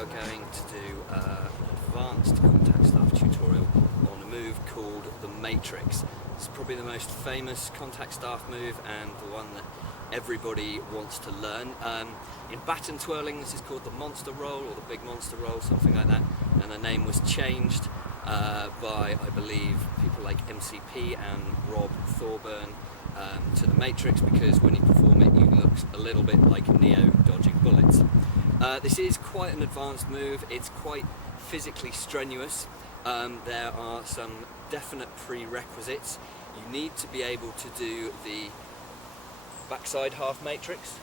are going to do an advanced contact staff tutorial on a move called the matrix. It's probably the most famous contact staff move and the one that everybody wants to learn. In baton twirling, this is called the monster roll or the big monster roll, something like that, and the name was changed by, I believe, people like MCP and Rob Thorburn to the matrix, because when you perform it you look a little bit like Neo dodging bullets. This is quite an advanced move. It's quite physically strenuous. There are some definite prerequisites. You need to be able to do the backside half matrix,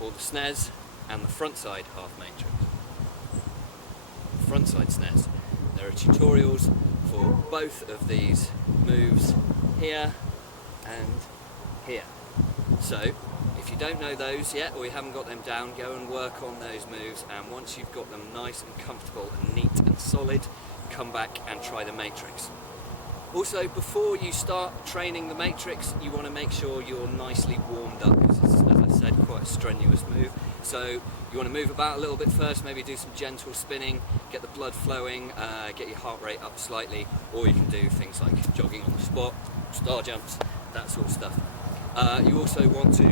or the SNES, and the frontside half matrix. Frontside SNES. There are tutorials for both of these moves here and here. So if you don't know those yet, or you haven't got them down, go and work on those moves, and once you've got them nice and comfortable and neat and solid, come back and try the matrix. Also, before you start training the matrix, you want to make sure you're nicely warmed up, because it's, as I said, quite a strenuous move. So you want to move about a little bit first, maybe do some gentle spinning, get the blood flowing, get your heart rate up slightly, or you can do things like jogging on the spot, star jumps, that sort of stuff. You also want to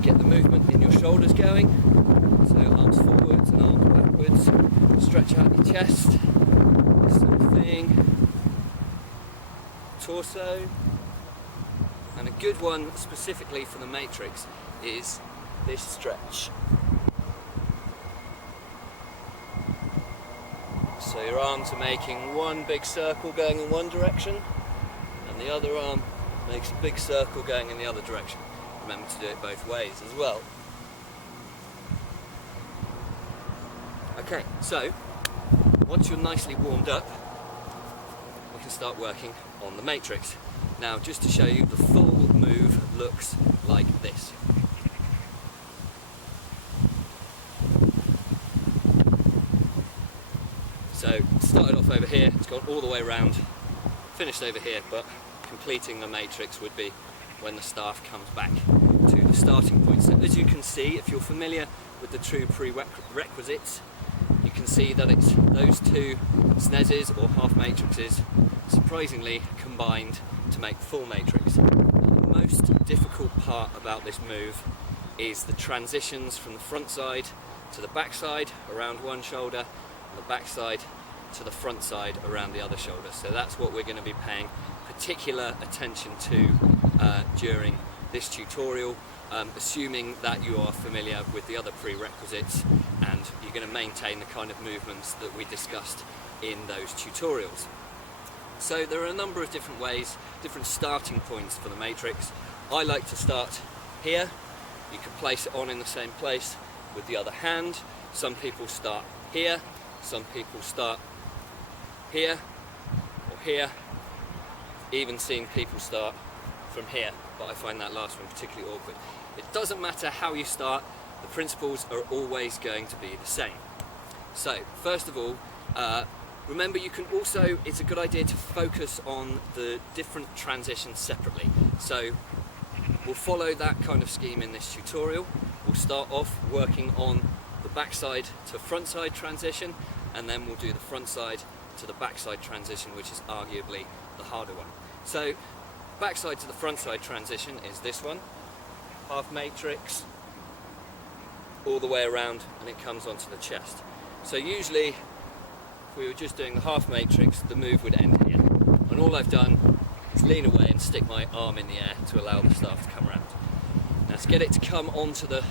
get the movement in your shoulders going, so arms forwards and arms backwards, stretch out your chest, this sort of thing, torso, and a good one specifically for the matrix is this stretch. So your arms are making one big circle going in one direction, and the other arm makes a big circle going in the other direction. Remember to do it both ways as well. Okay, so once you're nicely warmed up, we can start working on the matrix. Now, just to show you, the full move looks like this. So, started off over here, it's gone all the way around, finished over here, but completing the matrix would be when the staff comes back to the starting point. So as you can see, if you're familiar with the true prerequisites, you can see that it's those two SNESes or half matrices surprisingly combined to make full matrix. The most difficult part about this move is the transitions from the front side to the back side around one shoulder, and the back side to the front side around the other shoulder. So that's what we're going to be paying particular attention to during this tutorial, assuming that you are familiar with the other prerequisites and you're going to maintain the kind of movements that we discussed in those tutorials. So there are a number of different ways, different starting points for the matrix. I like to start here. You can place it on in the same place with the other hand. Some people start here, some people start here or here. Even seen people start from here, but I find that last one particularly awkward. It doesn't matter how you start, the principles are always going to be the same. So first of all, remember, you can also, it's a good idea to focus on the different transitions separately. So we'll follow that kind of scheme in this tutorial. We'll start off working on the backside to front side transition, and then we'll do the front side to the backside transition, which is arguably the harder one. So backside to the front side transition is this one, half matrix, all the way around, and it comes onto the chest. So usually, if we were just doing the half matrix, the move would end here. And all I've done is lean away and stick my arm in the air to allow the staff to come around. Now, to get it to come onto the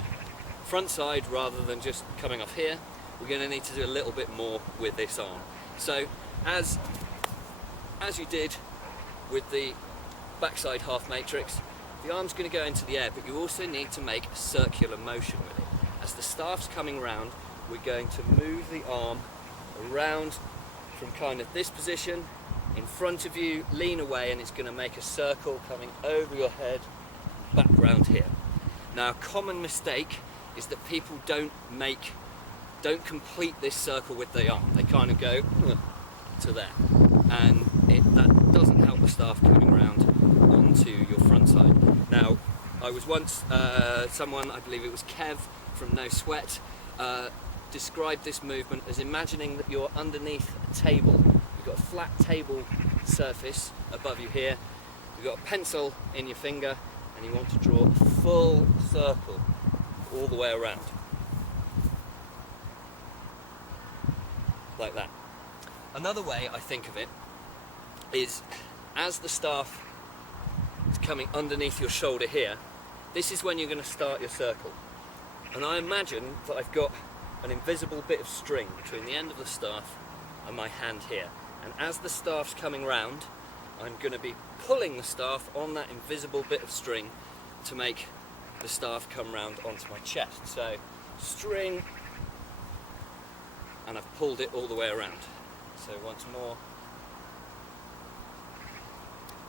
front side rather than just coming off here, we're going to need to do a little bit more with this arm. So as you did with the backside half matrix, the arm's going to go into the air, but you also need to make a circular motion with it. As the staff's coming round, we're going to move the arm around from kind of this position in front of you, lean away, and it's going to make a circle coming over your head, back round here. Now, a common mistake is that people don't complete this circle with the arm. They kind of go to there, and that doesn't help the staff coming around onto your front side. Now, I was once someone, I believe it was Kev from No Sweat, describe this movement as imagining that you're underneath a table. You've got a flat table surface above you here. You've got a pencil in your finger and you want to draw a full circle all the way around. Like that. Another way I think of it is as the staff is coming underneath your shoulder here, this is when you're going to start your circle. And I imagine that I've got an invisible bit of string between the end of the staff and my hand here. And as the staff's coming round, I'm going to be pulling the staff on that invisible bit of string to make the staff come round onto my chest. So, string, and I've pulled it all the way around. So once more.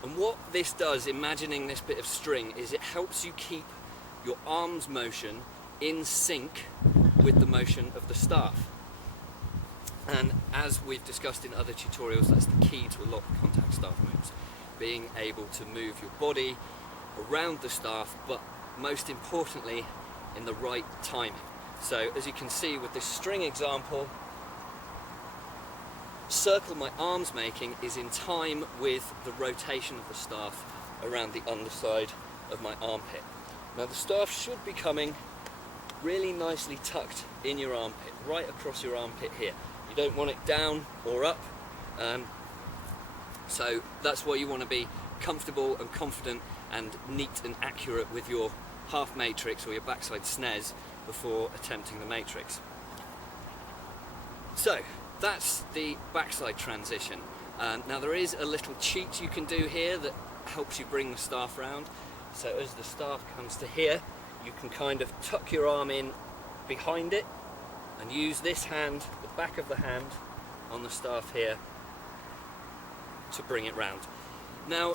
And what this does, imagining this bit of string, is it helps you keep your arm's motion in sync with the motion of the staff. And as we've discussed in other tutorials, that's the key to a lot of contact staff moves. Being able to move your body around the staff, but most importantly, in the right timing. So as you can see with this string example, circle my arm's making is in time with the rotation of the staff around the underside of my armpit. Now the staff should be coming really nicely tucked in your armpit, right across your armpit here. You don't want it down or up, so that's why you want to be comfortable and confident and neat and accurate with your half matrix or your backside snares before attempting the matrix. So that's the backside transition. Now there is a little cheat you can do here that helps you bring the staff round. So as the staff comes to here, you can kind of tuck your arm in behind it and use this hand, the back of the hand on the staff here, to bring it round. Now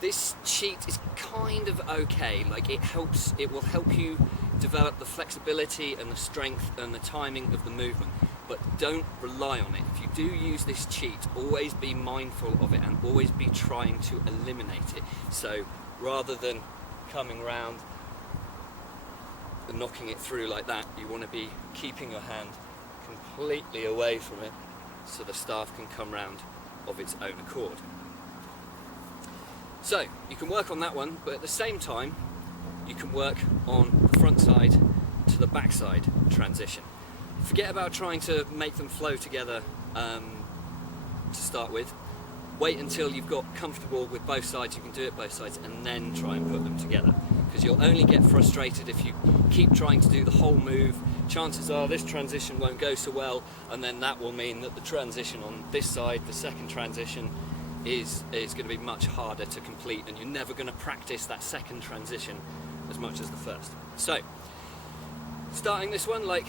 this cheat is kind of okay, like it will help you develop the flexibility and the strength and the timing of the movement, but don't rely on it. If you do use this cheat, always be mindful of it and always be trying to eliminate it. So rather than coming round and knocking it through like that, you want to be keeping your hand completely away from it so the staff can come round of its own accord. So you can work on that one, but at the same time you can work on the front side to the back side transition. Forget about trying to make them flow together to start with. Wait until you've got comfortable with both sides, you can do it both sides, and then try and put them together. Because you'll only get frustrated if you keep trying to do the whole move. Chances are this transition won't go so well, and then that will mean that the transition on this side, the second transition, is going to be much harder to complete, and you're never going to practice that second transition as much as the first. So, starting this one like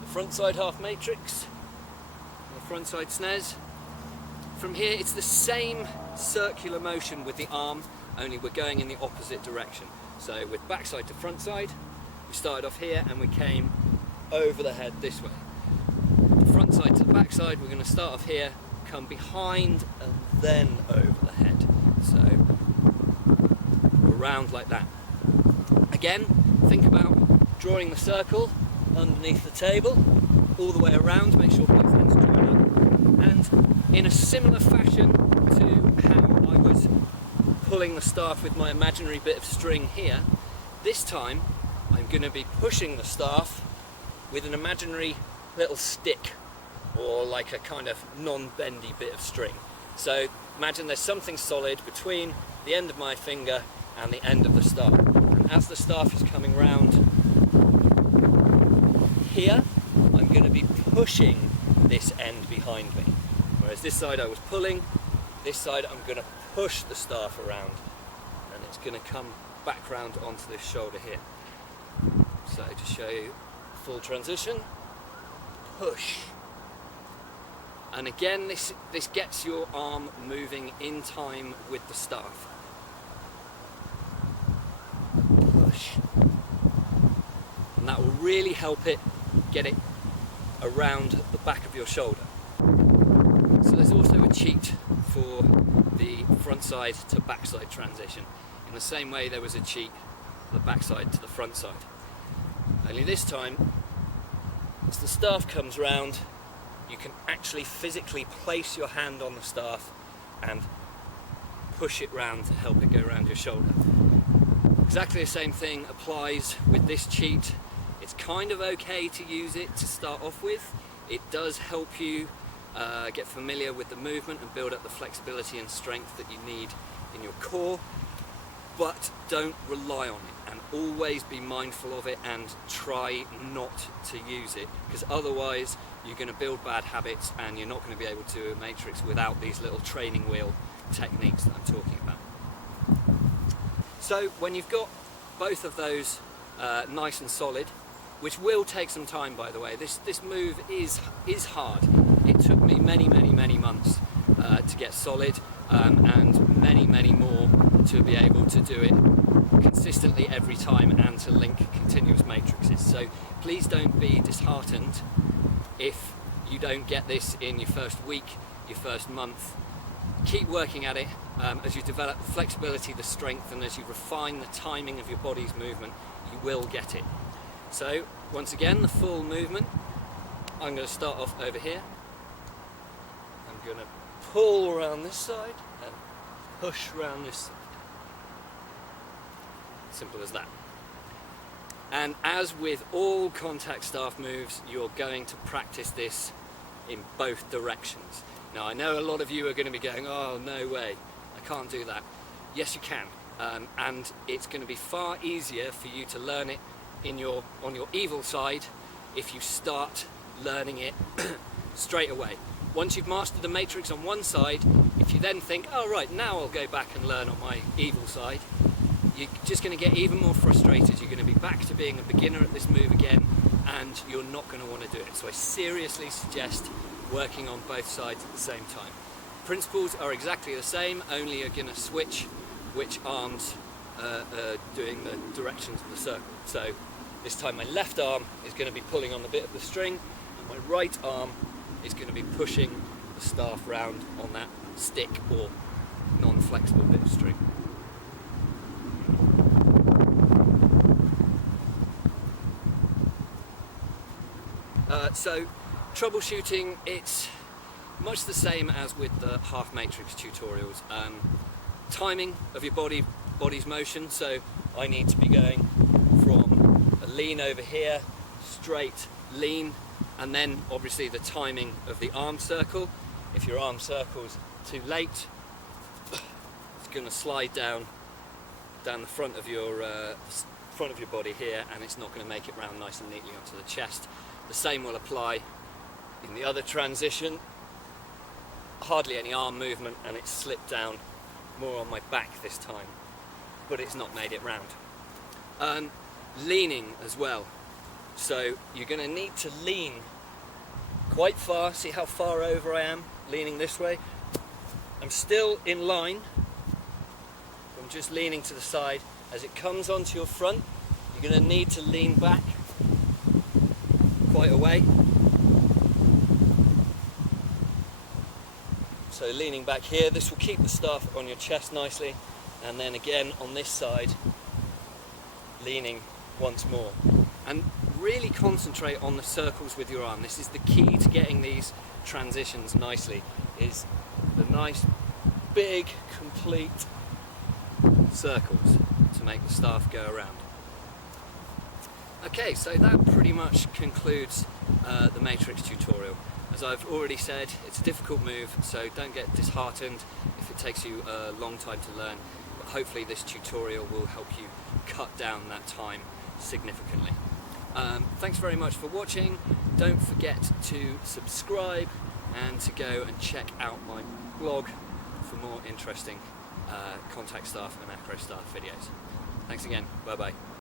the front side half matrix, the front side snares. From here it's the same circular motion with the arm, only we're going in the opposite direction. So with backside to front side, we started off here and we came over the head this way. Front side to the back side, we're going to start off here, come behind and then over the head. So around like that. Again, think about drawing the circle underneath the table, all the way around, make sure both ends join up. And in a similar fashion to how I was pulling the staff with my imaginary bit of string here, this time I'm going to be pushing the staff with an imaginary little stick, or like a kind of non-bendy bit of string. So imagine there's something solid between the end of my finger and the end of the staff. And as the staff is coming round here, I'm going to be pushing this end behind me. Whereas this side I was pulling, this side I'm going to push the staff around, and it's going to come back round onto this shoulder here. So to show you full transition, push. And again, this gets your arm moving in time with the staff. Push. And that will really help it get it around the back of your shoulder. So there's also a cheat for the front side to back side transition. In the same way there was a cheat for the back side to the front side. Only this time, as the staff comes round, you can actually physically place your hand on the staff and push it round to help it go around your shoulder. Exactly the same thing applies with this cheat. It's kind of okay to use it to start off with. It does help you get familiar with the movement and build up the flexibility and strength that you need in your core, but don't rely on it, and always be mindful of it and try not to use it, because otherwise you're going to build bad habits and you're not going to be able to do a matrix without these little training wheel techniques that I'm talking about. So when you've got both of those nice and solid, which will take some time, by the way, this move is hard. It took me many months to get solid, and many more to be able to do it consistently every time and to link continuous matrices. So please don't be disheartened if you don't get this in your first week, your first month. Keep working at it. As you develop the flexibility, the strength, and as you refine the timing of your body's movement, you will get it. So once again, the full movement, I'm going to start off over here. I'm going to pull around this side and push around this side. Simple as that. And as with all contact staff moves, you're going to practice this in both directions. Now, I know a lot of you are going to be going, oh, no way, I can't do that. Yes, you can. And it's going to be far easier for you to learn it on your evil side if you start learning it straight away. Once you've mastered the matrix on one side, if you then think, oh right, now I'll go back and learn on my evil side, you're just going to get even more frustrated. You're going to be back to being a beginner at this move again, and you're not going to want to do it. So I seriously suggest working on both sides at the same time. Principles are exactly the same, only you're going to switch which arms are doing the directions of the circle. So this time my left arm is going to be pulling on the bit of the string, and my right arm is going to be pushing the staff round on that stick or non-flexible bit of string. So troubleshooting, it's much the same as with the half matrix tutorials. Timing of your body's motion, so I need to be going from a lean over here, straight, lean, and then obviously the timing of the arm circle. If your arm circle's too late, it's going to slide down the front of your body here, and it's not going to make it round nice and neatly onto the chest. The same will apply in the other transition. Hardly any arm movement, and it's slipped down more on my back this time, but it's not made it round. Leaning as well. So you're going to need to lean quite far. See how far over I am leaning this way? I'm still in line. I'm just leaning to the side. As it comes onto your front, you're going to need to lean back quite a way. So leaning back here, this will keep the staff on your chest nicely, and then again on this side, leaning once more. And really concentrate on the circles with your arm. This is the key to getting these transitions nicely, is the nice big complete circles to make the staff go around. Okay, so that pretty much concludes the matrix tutorial. As I've already said, it's a difficult move, so don't get disheartened if it takes you a long time to learn, but hopefully this tutorial will help you cut down that time significantly. Thanks very much for watching. Don't forget to subscribe and to go and check out my blog for more interesting contact staff and acro staff videos. Thanks again, bye bye.